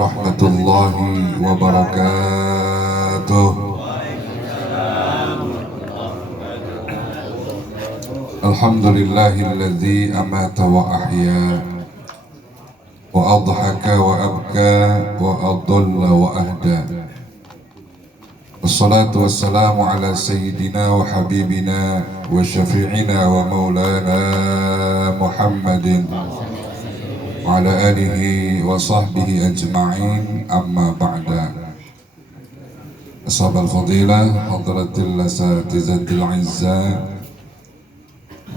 Rahmatullahi wabarakatuh. Alhamdulillahilladzi amata wa ahya wa adhaka wa abka wa adalla wa ahda. Wassalatu wassalamu ala sayyidina wa habibina wa syafi'ina wa maulana Muhammadin wa ala alihi wa sahbihi ajma'in, amma ba'da. Ashabal fadilah, hadratil asatizatil izzah,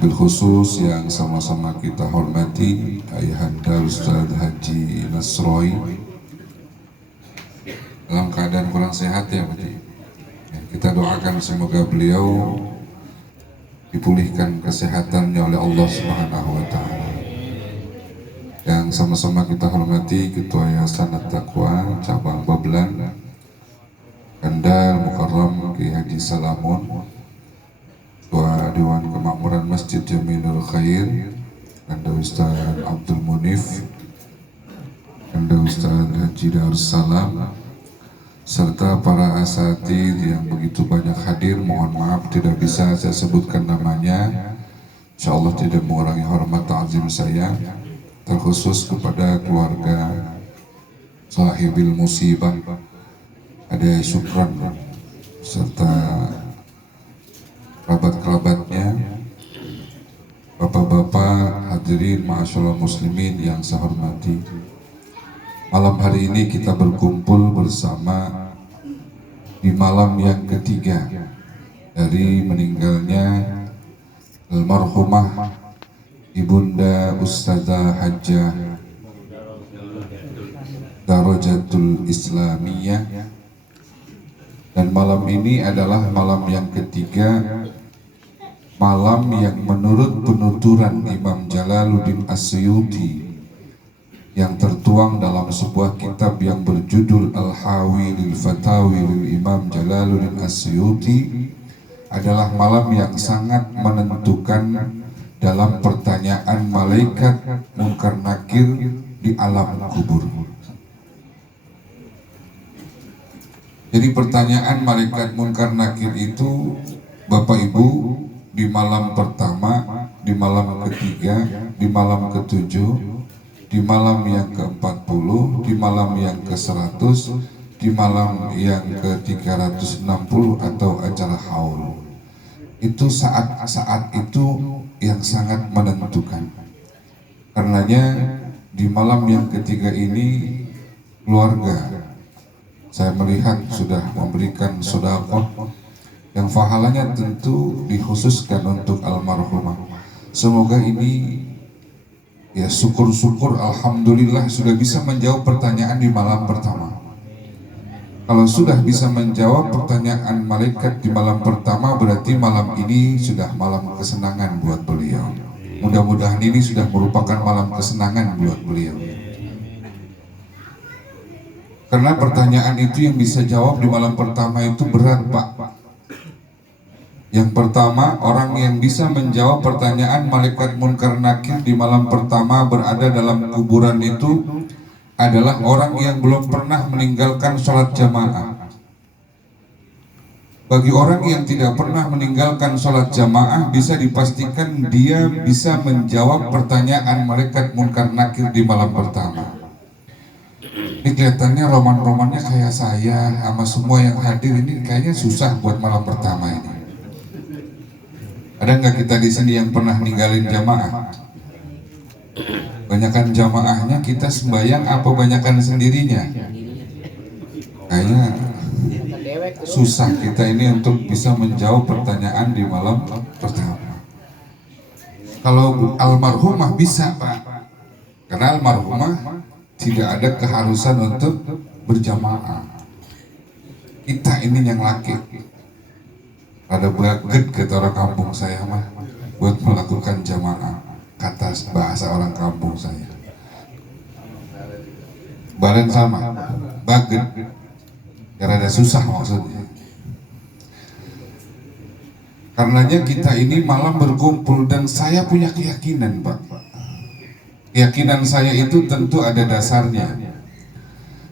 bil khusus yang sama-sama kita hormati Ayahanda Ustaz Haji Nasroi, dalam keadaan kurang sehat ya Pak. Kita doakan semoga beliau dipulihkan kesehatannya oleh Allah Subhanahu wa Ta'ala. Yang sama-sama kita hormati Ketua Yayasan At-Taqwa Cabang Babelan, Kandal Mukarram Ki Haji Salamun, Ketua Dewan Kemakmuran Masjid Jamilul Khair, Kanda Ustaz Abdul Munif, Kanda Ustaz Haji Darussalam, serta para asatidz yang begitu banyak hadir. Mohon maaf tidak bisa saya sebutkan namanya, insyaallah tidak mengurangi hormat ta'zim saya, terkhusus kepada keluarga sahibil musibah, ada Syukran serta kerabat-kerabatnya, bapak-bapak hadirin ma'asyiral muslimin yang saya hormati. Malam hari ini kita berkumpul bersama di malam yang ketiga dari meninggalnya almarhumah Ibunda Ustazah Hajjah Darajatul Islamiyah, dan malam ini adalah malam yang ketiga, malam yang menurut penuturan Imam Jalaluddin As-Suyuti yang tertuang dalam sebuah kitab yang berjudul Al-Hawi lil Fatawi lil Imam Jalaluddin As-Suyuti, adalah malam yang sangat menentukan dalam pertanyaan malaikat Munkar Nakir di alam kubur. Jadi pertanyaan malaikat Munkar Nakir itu, Bapak Ibu, di malam pertama, di malam ketiga, di malam ketujuh, di malam yang ke-40, di malam yang ke-100, di malam yang ke-360 atau acara haul. Itu saat-saat itu yang sangat menentukan. Karenanya di malam yang ketiga ini keluarga saya melihat sudah memberikan sedekah yang pahalanya tentu dikhususkan untuk almarhumah. Semoga ini ya, syukur-syukur alhamdulillah sudah bisa menjawab pertanyaan di malam pertama. Kalau sudah bisa menjawab pertanyaan malaikat di malam pertama, berarti malam ini sudah malam kesenangan buat beliau. Mudah-mudahan ini sudah merupakan malam kesenangan buat beliau. Karena pertanyaan itu yang bisa jawab di malam pertama itu berat, Pak. Yang pertama, orang yang bisa menjawab pertanyaan malaikat Munkar Nakir di malam pertama berada dalam kuburan itu adalah orang yang belum pernah meninggalkan sholat jamaah. Bagi orang yang tidak pernah meninggalkan sholat jamaah, bisa dipastikan dia bisa menjawab pertanyaan malaikat Munkar Nakir di malam pertama. Ini kelihatannya roman-romannya kayak saya sama semua yang hadir ini kayaknya susah buat malam pertama ini. Ada nggak kita di sini yang pernah ninggalin jamaah? Banyakan jamaahnya kita sembahyang apa banyakan sendirinya? Kayaknya susah kita ini untuk bisa menjawab pertanyaan di malam pertama. Kalau almarhumah bisa, Pak, Karena almarhumah tidak ada keharusan untuk berjamaah. Kita ini yang laki ada baget kata orang kampung saya mah buat melakukan jamaah, kata bahasa orang kampung saya. Balen sama baget karena ada susah maksudnya. Karenanya kita ini malam berkumpul dan saya punya keyakinan, Pak. Keyakinan saya itu tentu ada dasarnya.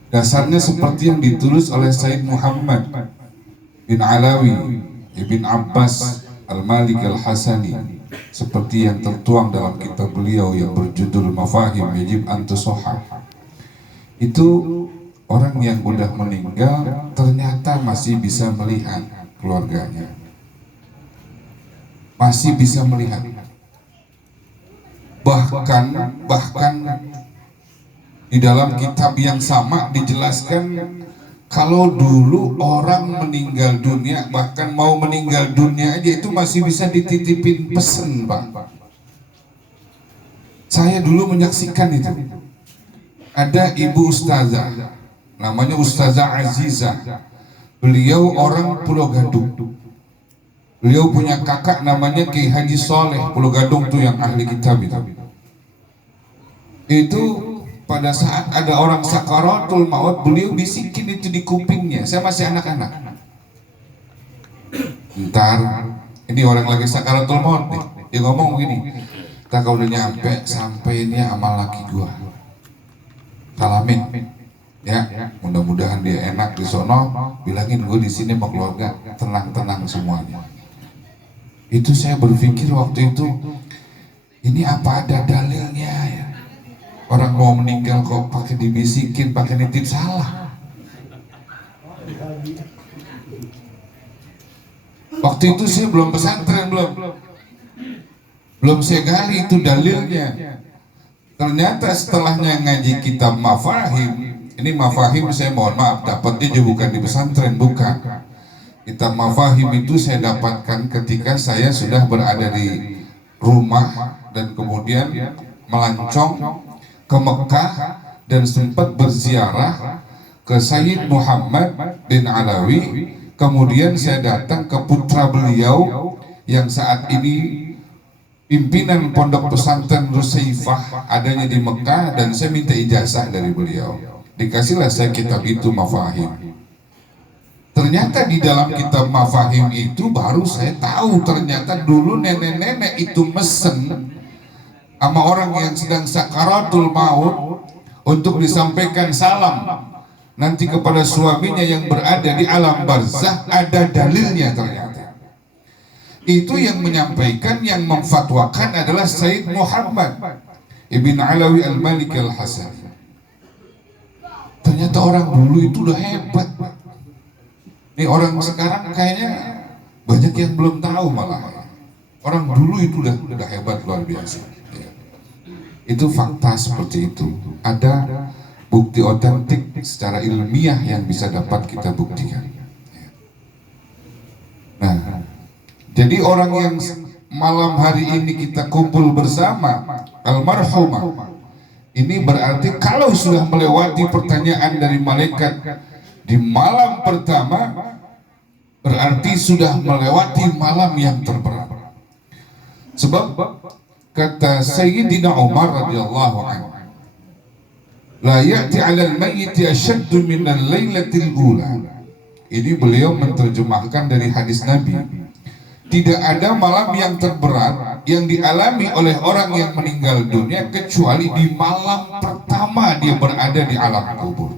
Dasarnya seperti yang ditulis oleh Sayyid Muhammad bin Alawi Ibn Abbas Al-Malik Al-Hasani, seperti yang tertuang dalam kitab beliau yang berjudul Mafahim Yajib an Tusohah. Itu orang yang udah meninggal ternyata masih bisa melihat keluarganya, masih bisa melihat. Bahkan di dalam kitab yang sama dijelaskan kalau dulu orang meninggal dunia, bahkan mau meninggal dunia aja itu masih bisa dititipin pesen, Pak. Saya dulu menyaksikan itu. Ada ibu ustazah, namanya Ustazah Azizah. Beliau orang Pulau Gadung. Beliau punya kakak namanya Ki Haji Soleh Pulau Gadung tuh yang ahli kitab itu. Itu pada saat ada orang sakaratul maut, beliau bisikin itu di kupingnya. Saya masih anak-anak. Ntar, ini orang lagi sakaratul maut nih. Dia ngomong begini, tak kau udah nyampe, sampai ini amal laki gua. Salamin, ya. Mudah-mudahan dia enak di sono. Bilangin gue di sini mau keluarga tenang-tenang semuanya. Itu saya berpikir waktu itu, ini apa ada dalilnya ya? Orang mau meninggal kok pakai dibisikin, pakai nitip salah. Waktu itu saya belum pesantren, belum saya gali itu dalilnya. Ternyata setelahnya ngaji kitab Mafahim, ini Mafahim saya mohon maaf dapatnya juga bukan di pesantren, bukan. Kitab Mafahim itu saya dapatkan ketika saya sudah berada di rumah dan kemudian melancong ke Mekah dan sempat berziarah ke Sayyid Muhammad bin Alawi. Kemudian saya datang ke putra beliau yang saat ini pimpinan pondok pesantren Rusaifah adanya di Mekah, dan saya minta ijazah dari beliau. Dikasihlah saya kitab itu Mafahim. Ternyata di dalam kitab Mafahim itu baru saya tahu ternyata dulu nenek-nenek itu mesen sama orang yang sedang sakaratul maut untuk disampaikan salam nanti kepada suaminya yang berada di alam barzah. Ada dalilnya ternyata. Itu yang menyampaikan, yang memfatwakan adalah Sayyid Muhammad Ibn Alawi Al-Malik Al-Hasani. Ternyata orang dulu itu udah hebat. Ini orang sekarang kayaknya banyak yang belum tahu malah. Orang dulu itu udah hebat luar biasa. Ya. Itu fakta seperti itu. Ada bukti otentik secara ilmiah yang bisa dapat kita buktikan. Nah, jadi orang yang malam hari ini kita kumpul bersama almarhumah, ini berarti kalau sudah melewati pertanyaan dari malaikat di malam pertama, berarti sudah melewati malam yang terberat. Sebab kata Sayyidina Umar radhiyallahu anhu, la ya'ti 'alal mayyiti ashaddu min al-lailatil ula. Ini beliau menerjemahkan dari hadis Nabi. Tidak ada malam yang terberat yang dialami oleh orang yang meninggal dunia kecuali di malam pertama dia berada di alam kubur.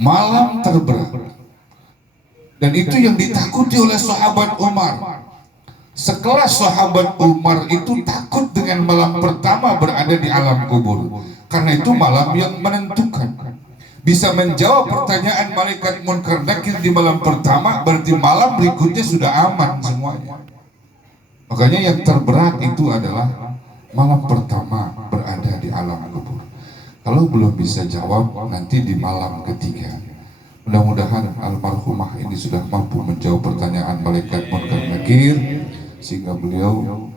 Malam terberat. Dan itu yang ditakuti oleh sahabat Umar. Sekelas sahabat Umar itu takut dengan malam pertama berada di alam kubur. Karena itu malam yang menentukan. Bisa menjawab pertanyaan malaikat munkar nakir di malam pertama, berarti malam berikutnya sudah aman semuanya. Makanya yang terberat itu adalah malam pertama berada di alam kubur. Kalau belum bisa jawab, nanti di malam ketiga. Mudah-mudahan almarhumah ini sudah mampu menjawab pertanyaan malaikat munkar nakir, sehingga beliau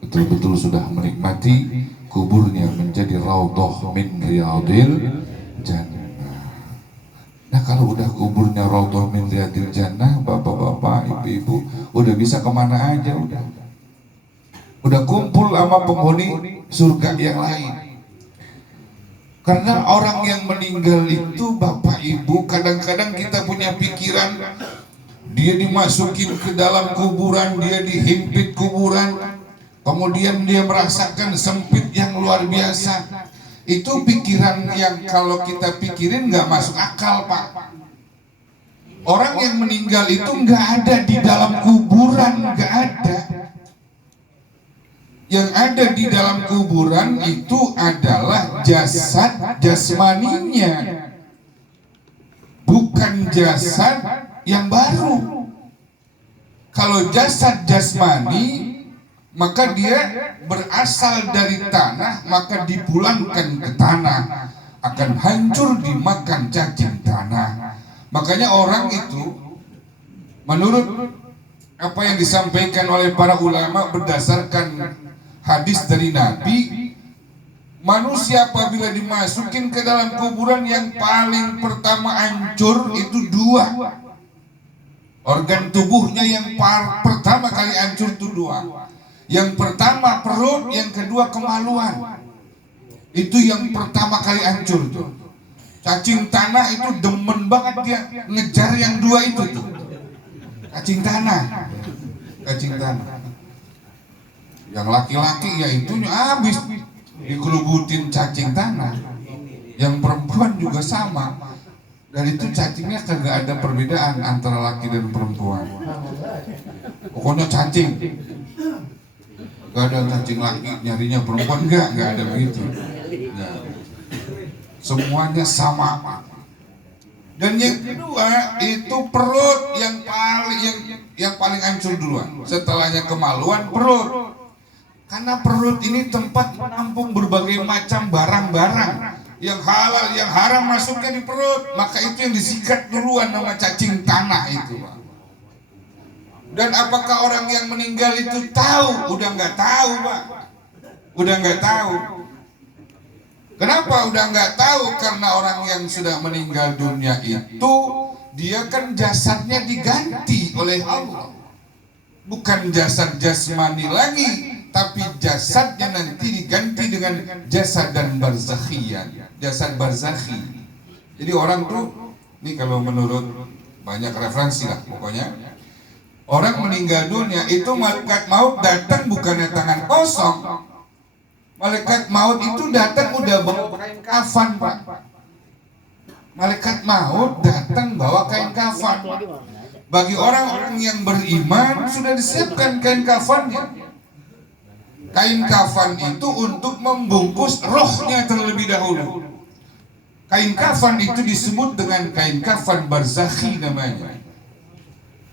betul-betul sudah menikmati kuburnya menjadi raudhah min riyadil jannah. Nah kalau udah kuburnya raudhah min riyadil jannah, bapak-bapak, ibu-ibu, udah bisa kemana aja, udah kumpul sama penghuni surga yang lain. Karena orang yang meninggal itu, bapak ibu, kadang-kadang kita punya pikiran dia dimasukin ke dalam kuburan, dia dihimpit kuburan, kemudian dia merasakan sempit yang luar biasa. Itu pikiran yang kalau kita pikirin nggak masuk akal, Pak. Orang yang meninggal itu nggak ada di dalam kuburan, nggak ada. Yang ada di dalam kuburan itu adalah jasad jasmaninya, bukan jasad yang baru. Kalau jasad jasmani, maka dia berasal dari tanah, maka dipulangkan ke tanah, akan hancur dimakan cacing tanah. Makanya orang itu, menurut apa yang disampaikan oleh para ulama berdasarkan hadis dari Nabi, manusia apabila dimasukin ke dalam kuburan yang paling pertama hancur itu dua. Organ tubuhnya yang pertama kali hancur itu dua. Yang pertama perut, yang kedua kemaluan. Itu yang pertama kali hancur tuh. Cacing tanah itu demen banget dia ngejar yang dua itu tuh. Cacing tanah. Cacing tanah. Yang laki-laki ya itunya habis dikerubutin cacing tanah. Yang perempuan juga sama. Dan itu cacingnya kagak ada perbedaan antara laki dan perempuan. Pokoknya cacing. Gak ada cacing laki nyarinya perempuan, enggak ada begitu. Enggak. Semuanya sama. Dan yang kedua itu perut yang paling hancur duluan. Setelahnya kemaluan, perut. Karena perut ini tempat menampung berbagai macam barang-barang yang halal, yang haram masuknya di perut. Maka itu yang disikat duluan sama cacing tanah itu, Pak. Dan apakah orang yang meninggal itu tahu? Udah nggak tahu, Pak. Udah nggak tahu. Kenapa udah nggak tahu? Karena orang yang sudah meninggal dunia itu, dia kan jasadnya diganti oleh Allah. Bukan jasad jasmani lagi, tapi jasadnya nanti diganti dengan jasad dan barzakhian, jasad barzakhi. Jadi orang tuh, ini kalau menurut banyak referensi lah pokoknya, orang meninggal dunia itu malaikat maut datang bukannya tangan kosong. Malaikat maut itu datang udah bawa kain kafan, Pak. Malaikat maut datang bawa kain kafan. Bagi orang-orang yang beriman sudah disiapkan kain kafannya. Kain kafan itu untuk membungkus rohnya terlebih dahulu. Kain kafan itu disebut dengan kain kafan barzakhi namanya.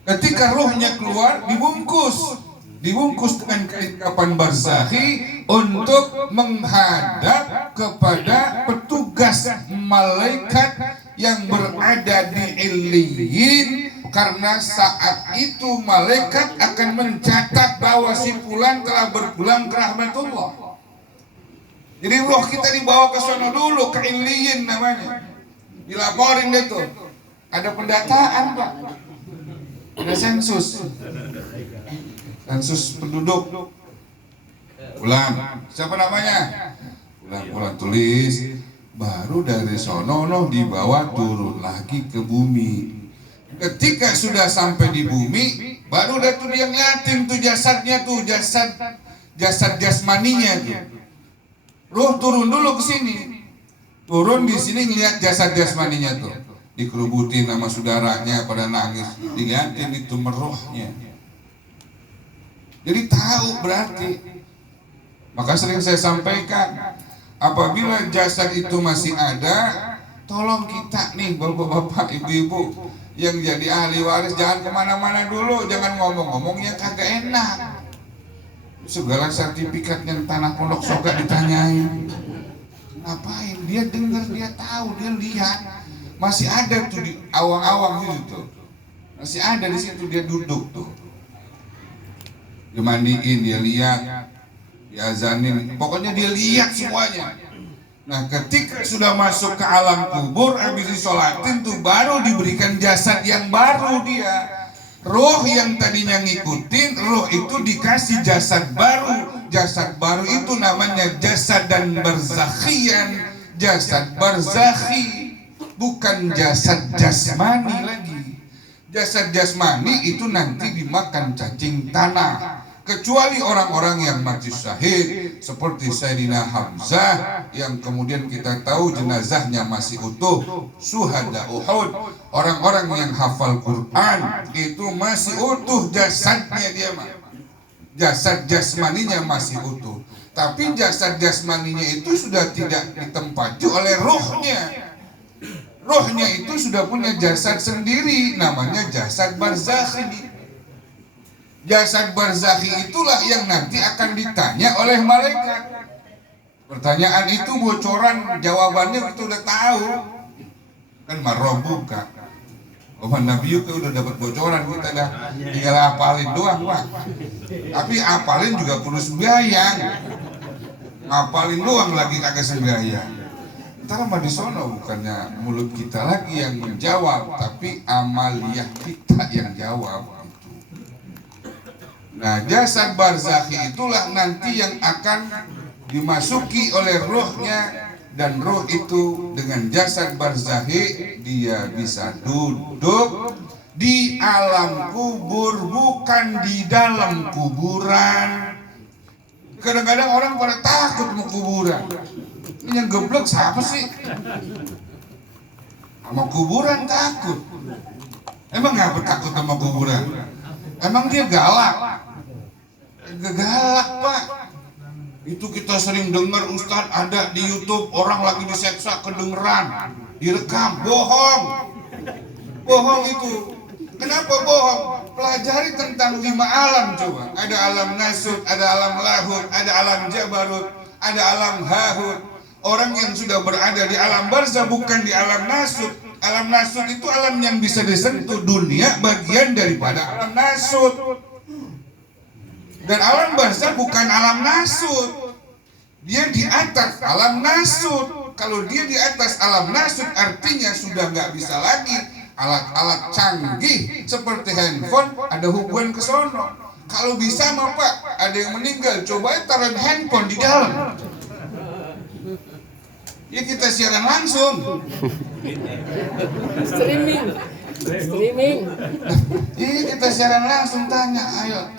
Ketika rohnya keluar dibungkus dengan kain kafan barzakhi untuk menghadap kepada petugas malaikat yang berada di Illiyin. Karena saat itu malaikat akan mencatat bahwa si fulan telah berpulang ke rahmatullah. Jadi roh kita dibawa ke sana dulu, ke Illiyin namanya. Dilaporin deh tuh. Ada pendataan, Pak. Ada sensus penduduk. Fulan, siapa namanya? Fulan tulis. Baru dari sono dibawa turun lagi ke bumi. Ketika sudah sampai di bumi, baru dah tuh dia ngeliatin tuh jasadnya tuh, jasad jasmaninya tuh. Ruh turun dulu ke sini. Turun di sini ngeliat jasad jasmaninya tuh. Dikerubutin sama saudaranya pada nangis, dilihatin itu merohnya. Jadi tahu berarti. Maka sering saya sampaikan, apabila jasad itu masih ada, tolong kita nih bapak-bapak, ibu-ibu yang jadi ahli waris jangan kemana-mana dulu, jangan ngomong-ngomong yang kagak enak. Segala sertifikat yang tanah pondok soga ditanyain, ngapain? Dia dengar, dia tahu, dia lihat, masih ada tuh di awang-awang gitu, masih ada di situ, dia duduk tuh, dimandiin, dia lihat, diazanin, pokoknya dia lihat semuanya. Nah ketika sudah masuk ke alam kubur, habis disolatin tuh baru diberikan jasad yang baru dia. Roh yang tadinya ngikutin, roh itu dikasih jasad baru. Jasad baru itu namanya jasad dan barzakhian. Jasad barzakhi, bukan jasad jasmani lagi. Jasad jasmani itu nanti dimakan cacing tanah. Kecuali orang-orang yang mati syahid seperti Sayyidina Hamzah yang kemudian kita tahu jenazahnya masih utuh, syuhada Uhud, orang-orang yang hafal Quran itu masih utuh jasadnya dia mah. Jasad jasmaninya masih utuh. Tapi jasad jasmaninya itu sudah tidak ditempati oleh rohnya. Rohnya itu sudah punya jasad sendiri, namanya jasad barzakhi. Jasad barzakhi itulah yang nanti akan ditanya oleh malaikat. Pertanyaan itu bocoran, jawabannya kita udah tahu. Kan marrobuka. Nabi Yuka udah dapat bocoran, kita dah tinggal hafalin doang, Pak. Tapi hafalin juga perlu sembahyang. Ngapalin doang lagi kagak sembahyang. Ntar mah di sono bukannya mulut kita lagi yang menjawab, tapi amaliyah kita yang jawab. Nah, jasad barzakhi itulah nanti yang akan dimasuki oleh rohnya, dan roh itu dengan jasad barzakhi dia bisa duduk di alam kubur, bukan di dalam kuburan. Kadang-kadang orang pada takut sama kuburan. Ini yang geblek siapa sih? Sama kuburan takut. Emang ngapa takut sama kuburan? Emang dia galak? Galak, Pak. Itu kita sering dengar Ustadz ada di YouTube orang lagi diseksa kedengeran, direkam, bohong. Bohong itu. Kenapa bohong? Pelajari tentang 5 alam coba. Ada alam nasut, ada alam lahut, ada alam jabarut, ada alam hahut. Orang yang sudah berada di alam barzah bukan di alam nasut. Alam nasut itu alam yang bisa disentuh, dunia bagian daripada alam nasut. Dan alam barzah bukan alam nasut. Dia di atas alam nasut. Kalau dia di atas alam nasut artinya sudah nggak bisa lagi alat-alat canggih seperti handphone ada hubungan ke sono. Kalau bisa mah Pak, ada yang meninggal, coba taruh handphone di dalam. Ya kita siaran langsung. Streaming. Iya kita siaran langsung, tanya, ayo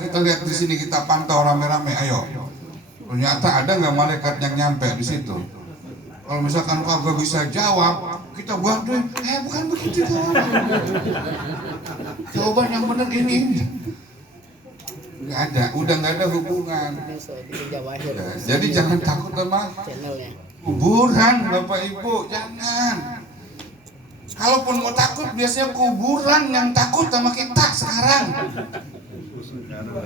kita lihat di sini, kita pantau rame-rame, ayo. Ternyata ada nggak malaikat yang nyampe di situ? Kalau misalkan kagak bisa jawab, kita bantuin. Bukan begitu jawaban. Jawaban yang benar ini. Nggak ada, udah nggak ada hubungan. Ya, jadi jangan takut sama kuburan, Bapak Ibu, jangan. Kalaupun mau takut, biasanya kuburan yang takut sama kita sekarang.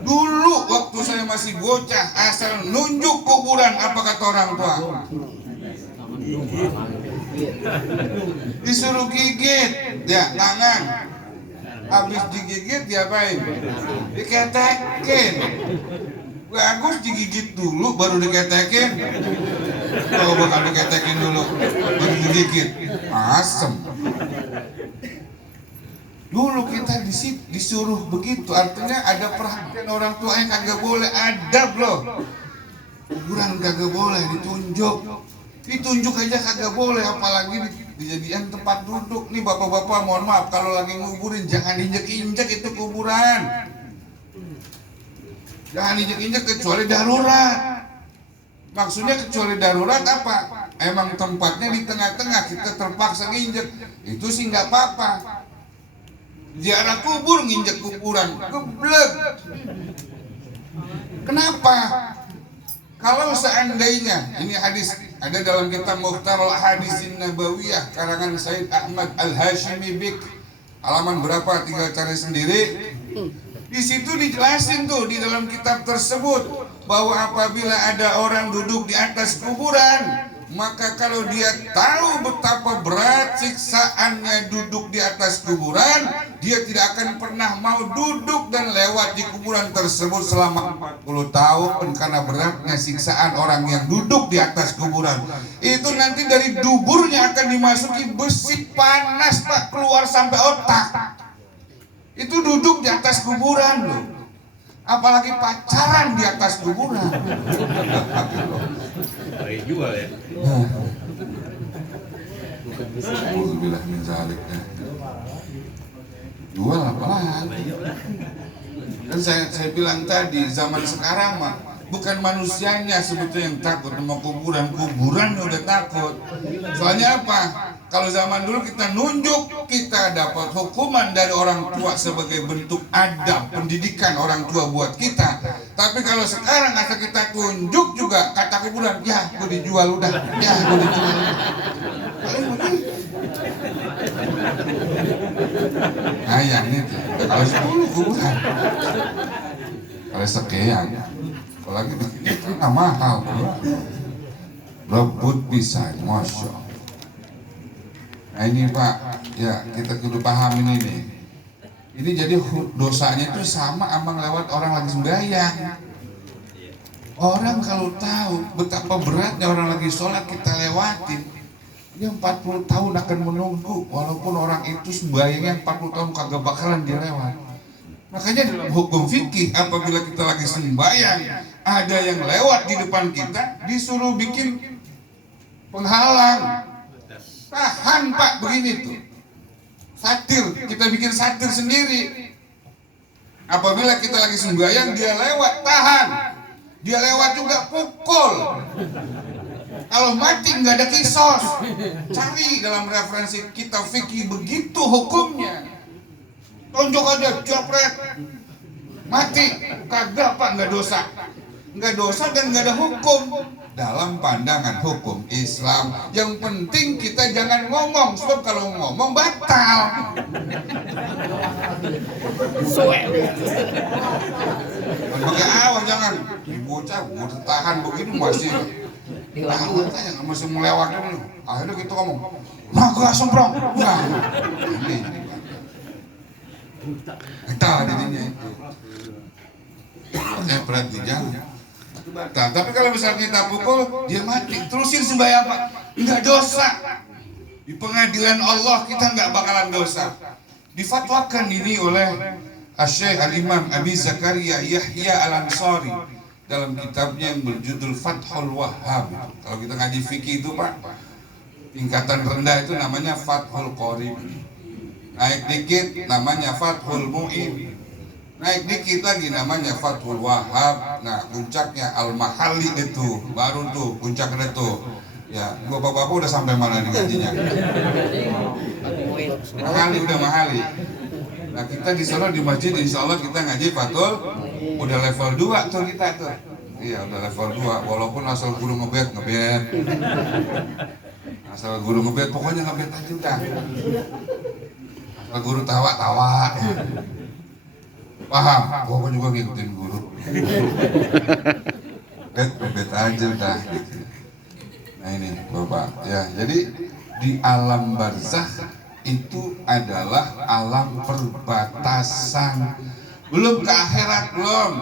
Dulu waktu saya masih bocah, asal nunjuk kuburan, apa kata orang tua? Disuruh gigit, ya tangan. Habis digigit diapain? Diketekin. Bagus digigit dulu baru diketekin. Oh bakal diketekin dulu baru digigit. Asem. Dulu kita disuruh begitu, artinya ada perhatian orang tua yang kagak boleh, adab loh. Kuburan kagak boleh ditunjuk aja kagak boleh, apalagi dijadikan tempat duduk. Nih bapak-bapak mohon maaf, kalau lagi nguburin jangan injek-injek itu kuburan. Jangan injek-injek kecuali darurat. Maksudnya kecuali darurat apa? Emang tempatnya di tengah-tengah, kita terpaksa nginjek, itu sih nggak apa-apa. Ziarah kubur nginjek kuburan, geblek. Kenapa? Kalau seandainya, ini hadis ada dalam kitab Mukhtarul Hadisin Nabawiyah karangan Said Ahmad Al-Hashimi Bik, halaman berapa tinggal cari sendiri. Di situ dijelasin tuh di dalam kitab tersebut bahwa apabila ada orang duduk di atas kuburan, Maka kalau dia tahu betapa berat siksaannya duduk di atas kuburan, dia tidak akan pernah mau duduk dan lewat di kuburan tersebut selama 40 tahun karena beratnya siksaan orang yang duduk di atas kuburan. Itu nanti dari duburnya akan dimasuki besi panas Pak, keluar sampai otak. Itu duduk di atas kuburan loh. Apalagi pacaran di atas kuburan. Jual ya. Alhamdulillah min zalik. Jual apalagi? Kan saya bilang tadi, zaman sekarang mah bukan manusianya sebetulnya yang takut sama kuburan, kuburan udah takut. Soalnya apa? Kalau zaman dulu kita nunjuk, kita dapat hukuman dari orang tua sebagai bentuk adab pendidikan orang tua buat kita. Tapi kalau sekarang asal kita tunjuk juga kata kuburan, ya gue dijual udah, ya gue dijual. Nah yang itu, kalau 10 kuburan, kalau sekian, apalagi itu nggak mahal, rebut bisa, masya Allah. Nah ini Pak, ya kita kudu pahamin ini. Ini jadi dosanya itu sama amang lewat orang lagi sembahyang. Orang kalau tahu betapa beratnya orang lagi sholat kita lewatin, dia 40 tahun akan menunggu. Walaupun orang itu sembahyangnya 40 tahun kagak bakalan dia lewat. Makanya dalam hukum fikih apabila kita lagi sembahyang ada yang lewat di depan kita, disuruh bikin penghalang. Tahan Pak, begini tuh satir, kita bikin satir sendiri. Apabila kita lagi sembahyang dia lewat, tahan. Dia lewat juga pukul. Kalau mati nggak ada kisos. Cari dalam referensi kita fikih begitu hukumnya. Tonjok aja, jopret, mati, kagak Pak, nggak dosa. Nggak dosa dan nggak ada hukum dalam pandangan hukum Islam. Yang penting kita jangan ngomong, sebab kalau ngomong batal. Pakai awal jangan, bocah bertahan begini masih tahan aja, masih melewatkan. Akhirnya kita ngomong, naga semprong, nah ini kita jadinya itu. Berat di jalan. Tapi kalau misalnya kita pukul, dia mati, terusin sembahyang Pak, nggak dosa. Di pengadilan Allah kita nggak bakalan dosa. Difatwakan ini oleh Asy-Syaikh Al-Imam Abi Zakaria Yahya Al-Ansari dalam kitabnya yang berjudul Fathul Wahhab. Kalau kita ngaji fikih itu Pak, tingkatan rendah itu namanya Fathul Qorib, naik dikit namanya Fathul Mu'in, naik dikit lagi namanya Fathul Wahhab. Nah puncaknya Al-Mahalli itu baru tuh puncaknya tuh. Ya bapak-bapak udah sampai mana nih ngajinya? Mahali udah mahali. Nah kita di sana di masjid insya Allah kita ngaji Fathul udah level 2 tuh kita tuh. Iya udah level 2 walaupun asal guru ngebet. Asal guru ngebet pokoknya ngebet aja udah. Asal guru tawa-tawa. Paham? Gua juga ngikutin guru. Bet aja udah gitu. Nah ini Bapak ya, jadi di alam barzakh itu adalah alam perbatasan, belum ke akhirat belum,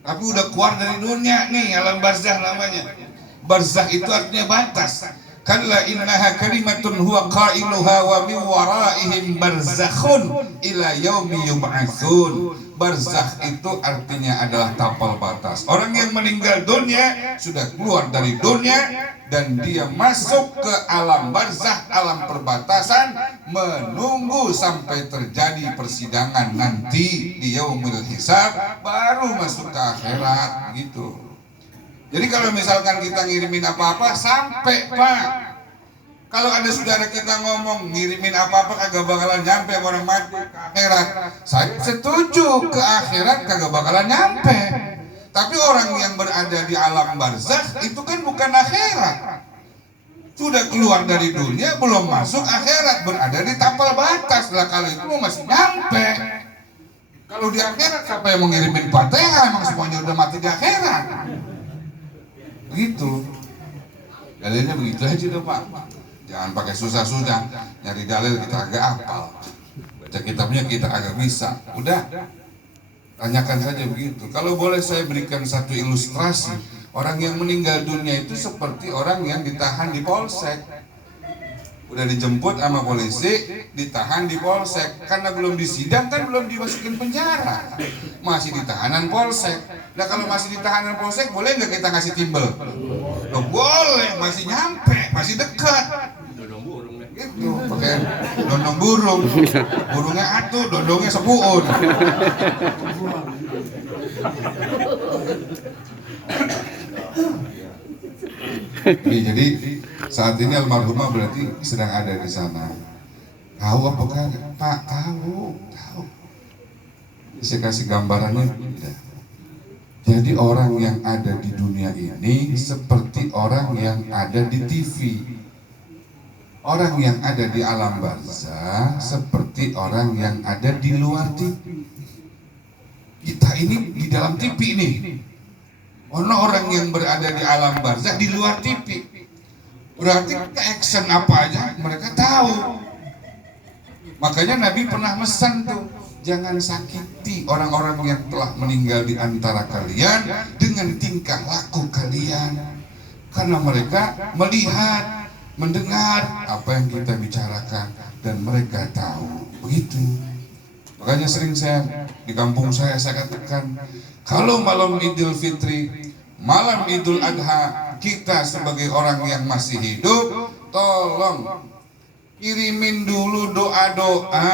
tapi udah keluar dari dunia nih, alam barzakh namanya. Barzakh itu artinya batas. Kalla innaha kalimatun huwa qailuha wa min waraihim barzakhun ila yaumi yub'atsun. Barzakh itu artinya adalah tapal batas. Orang yang meninggal dunia sudah keluar dari dunia dan dia masuk ke alam barzakh, alam perbatasan, menunggu sampai terjadi persidangan nanti di yaumul hisab, baru masuk ke akhirat gitu. Jadi kalau misalkan kita ngirimin apa-apa sampai Pak. Kalau ada saudara kita ngomong ngirimin apa-apa kagak bakalan nyampe orang mati ke akhirat, saya setuju, ke akhirat kagak bakalan nyampe. Tapi orang yang berada di alam barzakh itu kan bukan akhirat. Sudah keluar dari dunia belum masuk akhirat, berada di tapal batas lah, kalau itu masih nyampe. Kalau di akhirat siapa yang mengirimin Fatihah? Emang semuanya udah mati di akhirat. Gitu. Dalilnya begitu aja dong Pak. Jangan pakai susah-susah. Nyari dalil kita agak hafal. Baca kitabnya kita agak bisa. Udah, tanyakan saja begitu. Kalau boleh saya berikan satu ilustrasi, orang yang meninggal dunia itu seperti orang yang ditahan di polsek. Udah dijemput sama polisi, ditahan di polsek. Karena belum disidang kan belum dimasukin penjara, masih di tahanan polsek. Nah kalau masih di tahanan polsek, boleh nggak kita ngasih timbel? Loh, boleh, masih nyampe, masih dekat. Gitu, pakai dondong burung, burungnya atuh, dondongnya sepuun. Jadi saat ini almarhumah berarti sedang ada di sana. Tahu apa kan? Pak, tahu. Saya kasih gambarannya. Tidak. Jadi orang yang ada di dunia ini seperti orang yang ada di TV. Orang yang ada di alam barzah seperti orang yang ada di luar TV. Kita ini di dalam TV ini. Orang yang berada di alam barzah di luar TV. Berarti kita action apa aja mereka tahu. Makanya Nabi pernah pesan tuh, jangan sakiti orang-orang yang telah meninggal di antara kalian dengan tingkah laku kalian. Karena mereka melihat, mendengar apa yang kita bicarakan dan mereka tahu. Begitu. Makanya sering saya di kampung saya katakan, kalau malam Idul Fitri, malam Idul Adha, kita sebagai orang yang masih hidup, tolong kirimin dulu doa-doa,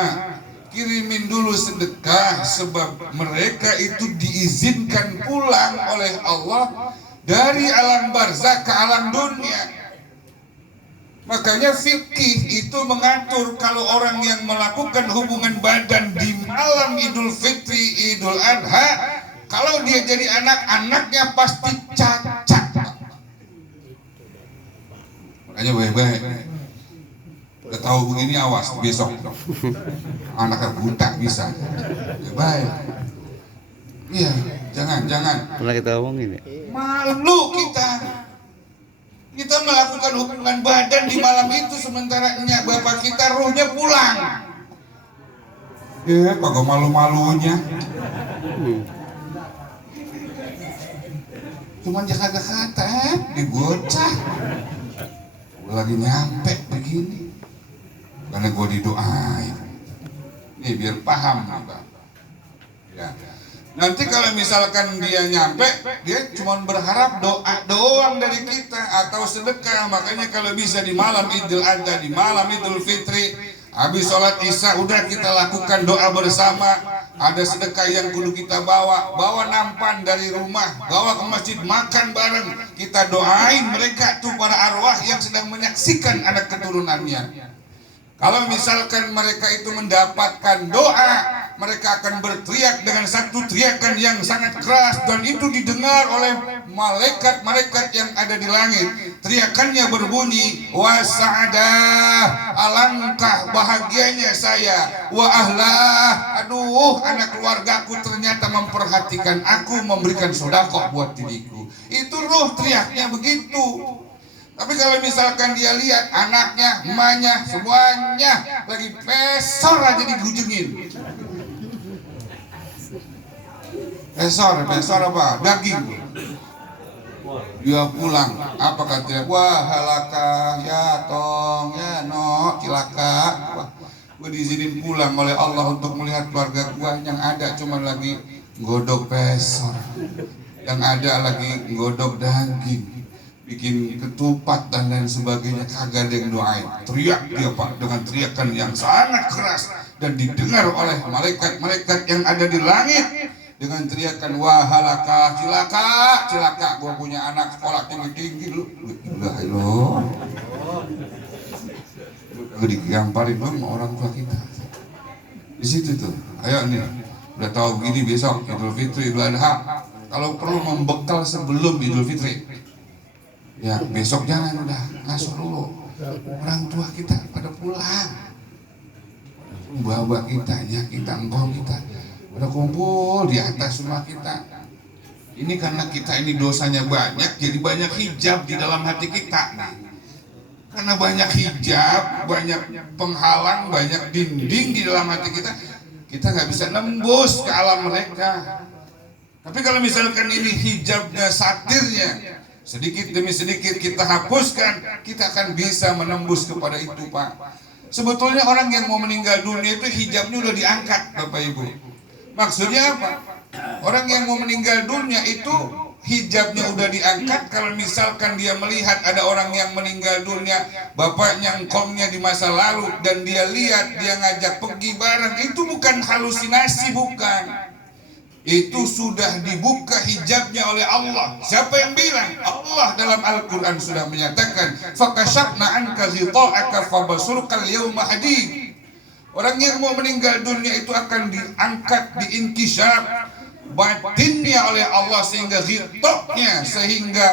kirimin dulu sedekah, sebab mereka itu diizinkan pulang oleh Allah dari alam barzakh ke alam dunia. Makanya fikih itu mengatur kalau orang yang melakukan hubungan badan di malam Idul Fitri, Idul Adha, kalau dia jadi anak-anaknya pasti cacat. Makanya baik-baik. Udah tahu begini awas besok. Anaknya buta bisa. Baik. Iya, jangan. Pernah kita omongin ya? Malu kita melakukan hubungan badan di malam itu sementara bapak kita ruhnya pulang. Kagak malu-malunya. Cuman dia kagak kata, dibocah. Lagi nyampe begini. Karena gue didoain. Nih biar paham Pak. Ya. Nanti kalau misalkan dia nyampe, dia cuma berharap doa doang dari kita atau sedekah. Makanya kalau bisa di malam Idul Adha, di malam Idul Fitri, habis sholat Isya udah kita lakukan doa bersama. Ada sedekah yang kudu kita bawa nampan dari rumah, bawa ke masjid, makan bareng. Kita doain mereka tuh para arwah yang sedang menyaksikan anak keturunannya. Kalau misalkan mereka itu mendapatkan doa, mereka akan berteriak dengan satu teriakan yang sangat keras dan itu didengar oleh malaikat-malaikat yang ada di langit. Teriakannya berbunyi, wa sa'adah, alangkah bahagianya saya, wa ahlah, aduh anak keluargaku ternyata memperhatikan aku, memberikan sedekah buat diriku. Itu ruh teriaknya begitu. Tapi kalau misalkan dia lihat anaknya, emaknya, semuanya lagi pesor aja digujengin. Pesor apa? Daging. Dia pulang, apa katanya? Wah halaka, ya tong, ya no, cilaka. Wah, gue diizinin pulang oleh Allah untuk melihat keluarga gue yang ada cuma lagi godok pesor, yang ada lagi godok daging, bikin ketupat dan lain sebagainya. Kagak ada yang doain. Teriak dia Pak dengan teriakan yang sangat keras dan didengar oleh malaikat-malaikat yang ada di langit dengan teriakan wahalaka, cilaka, gua punya anak sekolah tinggi-tinggi lu. Ilah lu digamparin lu sama orang tua kita. Di situ tuh. Ayo nih, udah tahu begini besok Idul Fitri, Idul Adha. Kalau perlu membekal sebelum Idul Fitri. Ya besok jangan, udah ngasuh dulu. Orang tua kita pada pulang. Bawa kita, ya kita, engkau kita udah kumpul di atas rumah kita. Ini karena kita ini dosanya banyak, jadi banyak hijab di dalam hati kita. Karena banyak hijab, banyak penghalang, banyak dinding di dalam hati kita, kita nggak bisa nembus ke alam mereka. Tapi kalau misalkan ini hijabnya, satirnya, sedikit demi sedikit kita hapuskan, kita akan bisa menembus kepada itu, Pak. Sebetulnya orang yang mau meninggal dunia itu hijabnya udah diangkat, Bapak Ibu. Maksudnya apa? Orang yang mau meninggal dunia itu hijabnya udah diangkat. Kalau misalkan dia melihat ada orang yang meninggal dunia, bapaknya, engkongnya di masa lalu, dan dia lihat, dia ngajak pergi bareng, itu bukan halusinasi, bukan. Itu sudah dibuka hijabnya oleh Allah. Siapa yang bilang? Allah dalam Al-Quran sudah menyatakan, fakashafna anka ghita'aka fabasurkal yawma hadid. Orang yang mau meninggal dunia itu akan diangkat, diinkishaf batinnya oleh Allah, sehingga ghita'nya, sehingga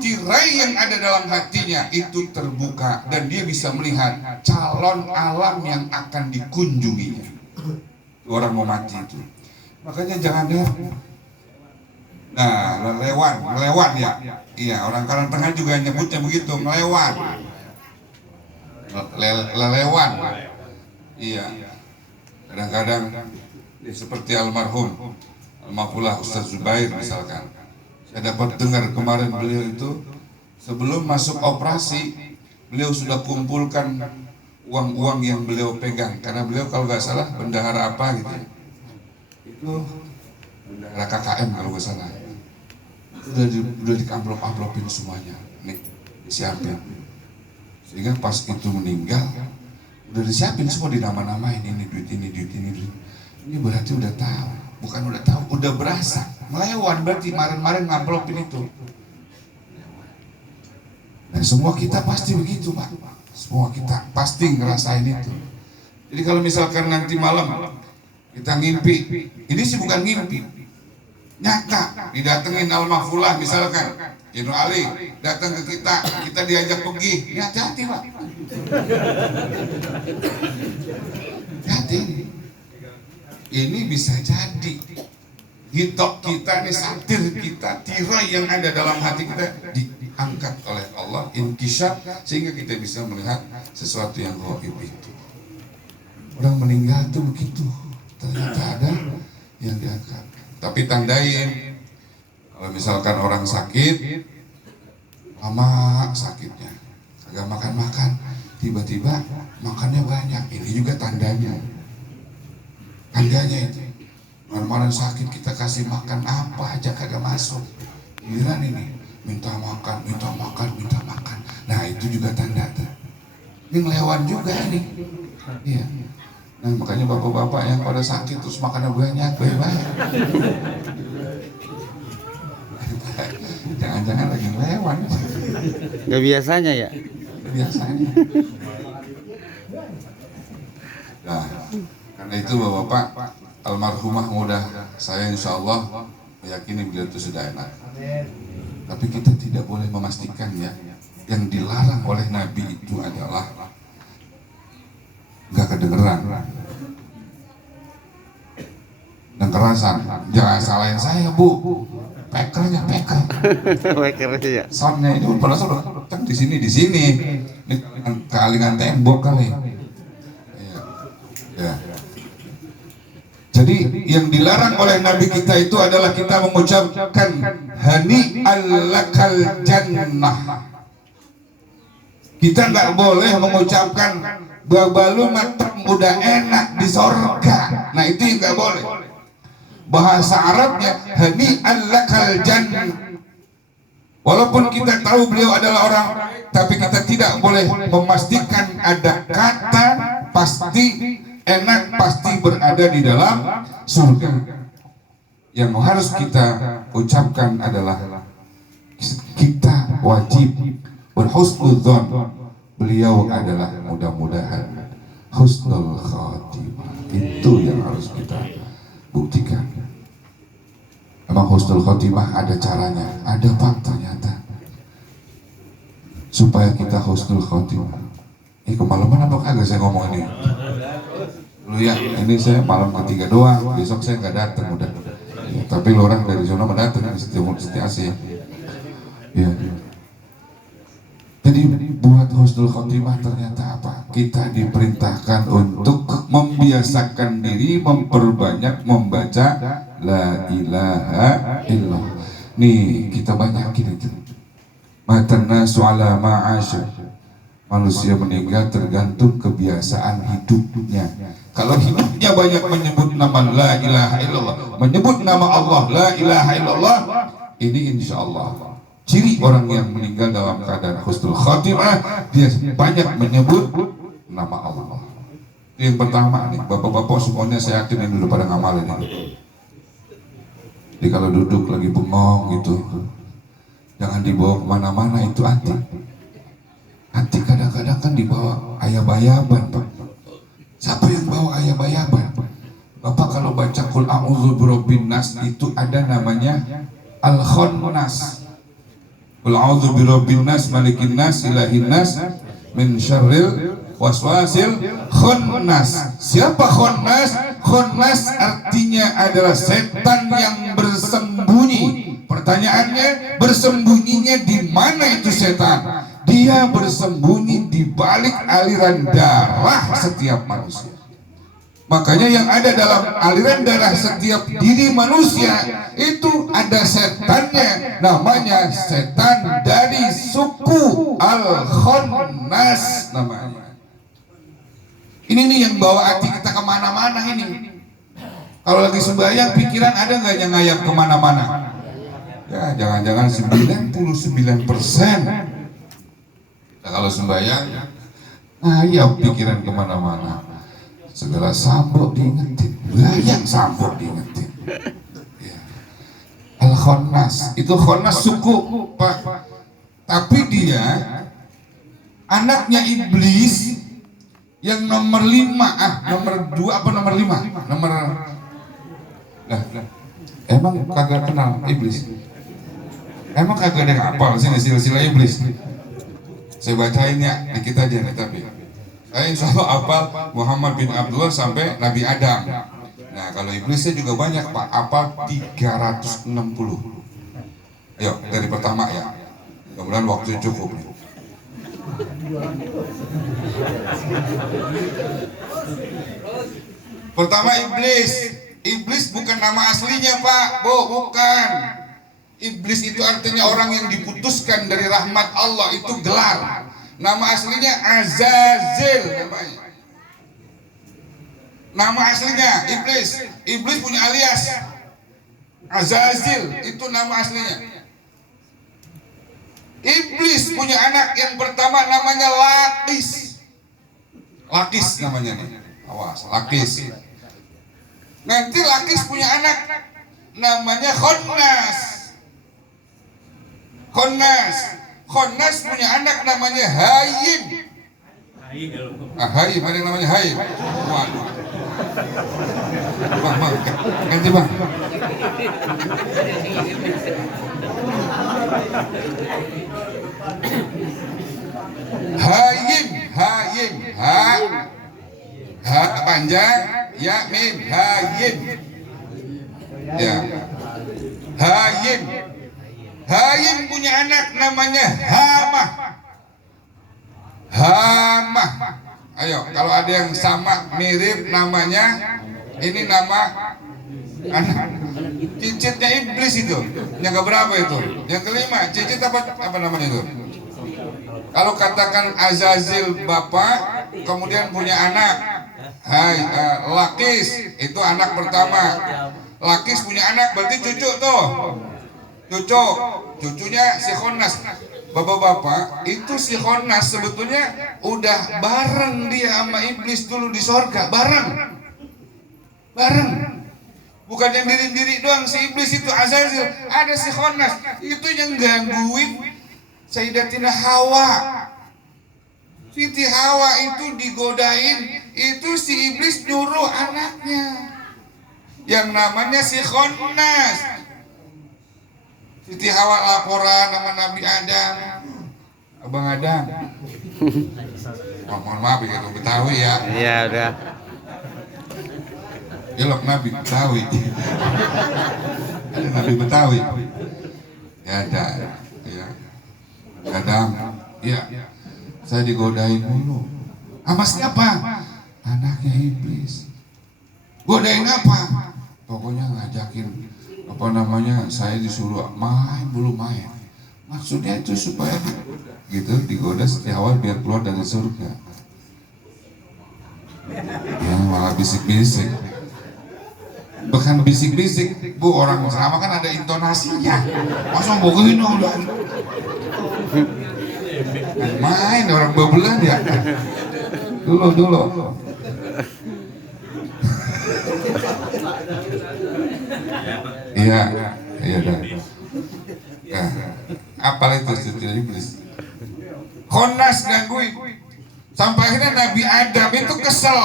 tirai yang ada dalam hatinya itu terbuka, dan dia bisa melihat calon alam yang akan dikunjunginya. Orang mau mati itu. Makanya jangan ya. Nah, ngelewan ya. Iya, orang Karang Tengah juga nyebutnya begitu, ngelewan. Lelewan. Iya. Kadang-kadang ya, seperti almarhum Almarhumlah Ustaz Zubair misalkan. Saya dapat dengar kemarin beliau itu sebelum masuk operasi, beliau sudah kumpulkan uang-uang yang beliau pegang, karena beliau kalau nggak salah bendahara apa gitu ya. Itu bendahara KKM kalau nggak salah. Udah di amplop-amplopin semuanya. Nih, disiapin. Sehingga pas itu meninggal, udah disiapin semua, dinama-namain, ini duit ini, duit ini, duit. Ini berarti udah tahu, bukan udah tahu, udah berasa. Melewan berarti kemarin-kemarin ngamplopin itu. Nah, semua kita pasti begitu, Pak. Semua kita pasti ngerasain itu. Jadi kalau misalkan nanti malam kita ngimpi, ini sih bukan ngimpi, nyata didatengin almarhumah misalkan Ibnu Ali datang ke kita diajak pergi, ya hati-hati, Pak. Hati. Ini bisa jadi hitok kita nih, satir kita, tirai yang ada dalam hati kita diangkat oleh Allah, inkishaf, sehingga kita bisa melihat sesuatu yang gaib itu. Orang meninggal tuh begitu, ternyata ada yang diangkat. Tapi tandain, kalau misalkan orang sakit, lama sakitnya, agak makan-makan, tiba-tiba makannya banyak, ini juga tandanya. Tandanya itu, kemarin sakit kita kasih makan apa aja kagak masuk, giliran ini minta makan, minta makan, minta makan. Nah itu juga tanda tuh. Ini ngelawan juga ini. Iya. Nah makanya bapak-bapak yang pada sakit terus makannya banyak, banyak. Jangan-jangan lagi ngelawan. Gak biasanya ya? Biasanya. Nah, karena itu bapak-bapak, almarhumah mudah saya insya Allah meyakini beliau itu sudah enak. Tapi kita tidak boleh memastikan ya, yang dilarang oleh Nabi itu adalah nggak kedengeran dan kerasan. Jangan salahin saya, Bu, pekernya ya. soundnya itu pada saudara kan di sini ini kealingan tembok kali ya. Jadi yang dilarang oleh Nabi kita itu adalah kita mengucapkan hani al-lakal jannah. Kita nggak boleh mengucapkan babalu matem udah enak di sorga. Nah itu yang nggak boleh. Bahasa Arabnya hani al-lakal jannah. Walaupun kita tahu beliau adalah orang, tapi kita tidak boleh memastikan ada kata pasti enak, pasti berada di dalam surga. Yang harus kita ucapkan adalah kita wajib berhusnudzon, beliau adalah mudah-mudahan husnul khatimah. Itu yang harus kita buktikan. Emang husnul khatimah ada caranya, ada Pak ternyata. Supaya kita husnul khatimah. Ini kemalaman apa kagak saya ngomong ini? Lu ya, ini saya malam ketiga doang, besok saya nggak datang udah. tapi orang dari zona mendatang di Timur Asia. Ya. Jadi buat husnul khotimah ternyata apa? Kita diperintahkan untuk membiasakan diri memperbanyak membaca la ilaha illallah. Nih kita banyakin itu. Matannasu ala ma'asya. Manusia meninggal tergantung kebiasaan hidupnya. Kalau hidupnya banyak menyebut nama la ilaha illallah, menyebut nama Allah la ilaha illallah, ini insya Allah ciri orang yang meninggal dalam keadaan husnul khotimah, dia banyak menyebut nama Allah. Itu yang pertama nih, bapak-bapak semuanya saya yakin ini dulu pada ngamalin ini. Jadi kalau duduk lagi bengong gitu, jangan dibawa kemana-mana, itu hati. Hati kadang-kadang kan dibawa ayab-ayaban, Pak. Siapa yang bawa ayab-ayaban? Bapak kalau baca Qul a'udzu birabbin nas itu ada namanya Al-Khannas. Qul a'udzu birabbin nas malikin nas ilahin nas min syarril waswasil khannas. Siapa khannas? Khannas artinya adalah setan yang bersembunyi. Pertanyaannya, bersembunyinya di mana itu setan? Dia bersembunyi di balik aliran darah setiap manusia. Makanya yang ada dalam aliran darah setiap diri manusia itu ada setannya, namanya setan dari suku Al-Khannas namanya. Ini nih yang bawa hati kita kemana-mana ini. Kalau lagi sembahyang pikiran ada nggak yang ngayap kemana-mana? Ya jangan-jangan 99%. Nah, kalau sembahyang ngayap pikiran kemana-mana. Segala sambok diingetin, bayang sambok diingetin. Ya. Al-Khannas, itu Khannas suku, Pak. Tapi dia anaknya iblis yang nomor 5, nomor 2 apa nomor 5? Nomor emang kagak kenal iblis? Emang kagak ada yang hafal sih silsilah iblis? Saya bacain ya, dikit aja nih tapi. Saya insya Allah hafal Muhammad bin Abdullah sampai Nabi Adam. Nah kalau iblisnya juga banyak Pak, hafal 360. Ayo dari pertama ya, mudah-mudahan waktu cukup nih. Pertama iblis. Iblis bukan nama aslinya Pak, bukan. Iblis itu artinya orang yang diputuskan dari rahmat Allah, itu gelar. Nama aslinya Azazil namanya. Nama aslinya iblis. Iblis punya alias Azazil, itu nama aslinya. Iblis punya anak yang pertama namanya Lakis. Lakis namanya nih. Awas, Lakis. Nanti Lakis punya anak namanya Khannas. Khannas punya anak namanya Hayim. Hayim, ada yang namanya Hayim. Waduh. Bang, ganti bang. Hayim, ha panjang, ya mim, Hayim. Ya, Hayim. Hayim punya anak namanya Hamah. Ayo, kalau ada yang sama mirip namanya, ini nama anak cicitnya iblis itu. Yang keberapa itu? Yang kelima, cicit apa namanya itu? Kalau katakan Azazil bapak, kemudian punya anak, Lakis itu anak pertama. Lakis punya anak berarti cucu tuh. Cucunya si Khannas. Bapak-bapak, itu si Khannas sebetulnya udah bareng dia sama iblis dulu di sorga, bareng. Bukan yang diri-diri doang si iblis itu Azazil, ada si Khannas. Itu yang gangguin Sayyidatina Hawa. Siti Hawa itu digodain, itu si iblis nyuruh anaknya yang namanya si Khannas. Siti Hawa laporan sama Nabi Adam, Abang Adam. Mohon maaf ya, Betawi ya. Iya udah. Elok Nabi Betawi. Ada Nabi Betawi. Ya ada. Ya. Kadang, ya, saya digodain mulu. Sama siapa? Anaknya iblis. Godain apa? Pokoknya ngajakin apa namanya, saya disuruh main belum main. Maksudnya itu supaya gitu digoda sejak awal biar keluar dari surga. Ya malah bisik-bisik. Bukan bisik-bisik, Bu, orang sama kan ada intonasinya. Masa begini udah main orang bebelan ya. Dulu. Iya dah. Nah, apal itu istilah iblis. Khonas gangguin. Sampai akhirnya Nabi Adam itu kesel.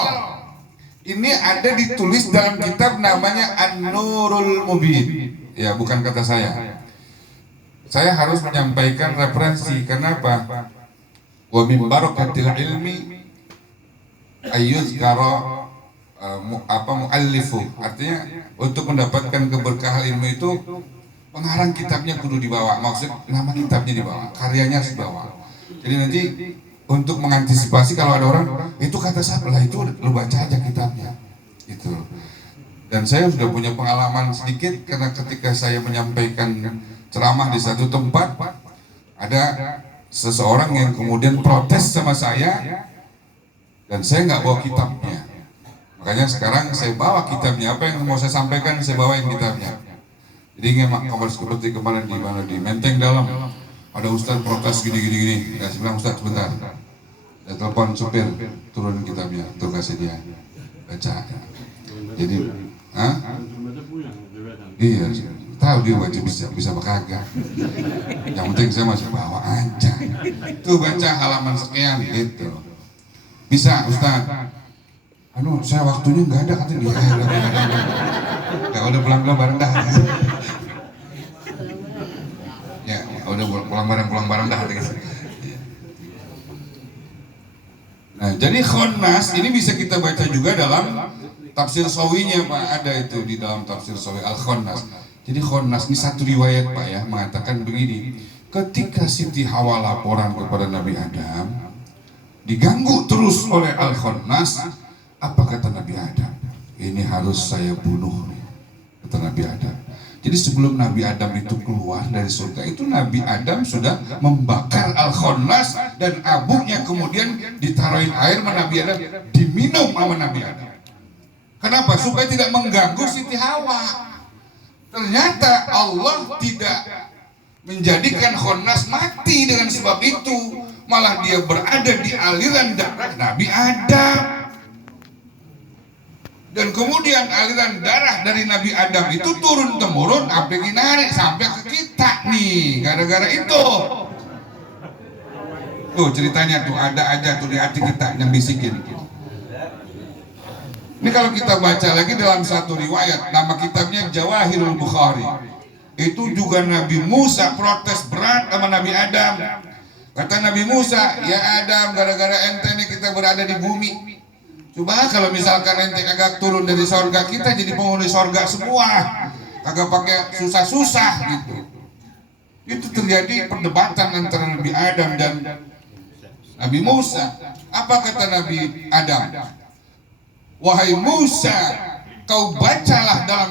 Ini ada ditulis dalam kitab namanya An-Nurul Mubin. Ya, bukan kata saya. Saya harus menyampaikan referensi. Kenapa? Wa min barakatil ilmi ayyuzkara muallifu. Artinya untuk mendapatkan keberkahan ilmu itu pengarang kitabnya kudu dibawa. Maksud nama kitabnya dibawa, karyanya harus dibawa. Jadi nanti untuk mengantisipasi kalau ada orang itu kata siapa lah, itu lu baca aja kitabnya gitu. Dan saya sudah punya pengalaman sedikit karena ketika saya menyampaikan ceramah di satu tempat ada seseorang yang kemudian protes sama saya dan saya nggak bawa kitabnya. Makanya sekarang saya bawa kitabnya, apa yang mau saya sampaikan saya bawain kitabnya. Jadi kabar seperti kemarin di mana di Menteng Dalam ada ustaz protes gini. Ya, saya bilang ustaz sebentar. Saya telepon supir turunin kitabnya, tuh kasih dia baca. Jadi, iya, tahu dia baca bisa apa kagak. Yang penting saya masih bawa aja. Tuh baca halaman sekian gitu. Bisa ustaz. Saya waktunya nggak ada katanya dia. Ya udah pulang bareng dah. Ya udah pulang bareng dah. Nah, jadi Khonas ini bisa kita baca juga dalam tafsir Sawinya, Pak. Ada itu di dalam tafsir Sawi Al-Khonas. Jadi Khonas ini satu riwayat, Pak, ya, mengatakan begini. Ketika Siti Hawa laporan kepada Nabi Adam, diganggu terus oleh Al-Khonas, apa kata Nabi Adam? Ini harus saya bunuh, kata Nabi Adam. Jadi sebelum Nabi Adam itu keluar dari surga itu, Nabi Adam sudah membakar Al-Khonas dan abunya kemudian ditaruhin air sama Nabi Adam, diminum sama Nabi Adam. Kenapa? Supaya tidak mengganggu Siti Hawa. Ternyata Allah tidak menjadikan Khonas mati dengan sebab itu, malah dia berada di aliran darah Nabi Adam. Dan kemudian aliran darah dari Nabi Adam itu turun-temurun sampai dinarik sampai ke kita nih, gara-gara itu. Tuh ceritanya tuh ada aja tuh di hati kita yang bisikin. Ini kalau kita baca lagi dalam satu riwayat, nama kitabnya Jawahirul Bukhari. Itu juga Nabi Musa protes berat sama Nabi Adam. Kata Nabi Musa, ya Adam, gara-gara ente nih kita berada di bumi. Coba kalau misalkan ente kagak turun dari sorga, kita jadi penghuni sorga semua, kagak pakai susah-susah gitu. Itu terjadi perdebatan antara Nabi Adam dan Nabi Musa. Apa kata Nabi Adam? Wahai Musa, kau bacalah dalam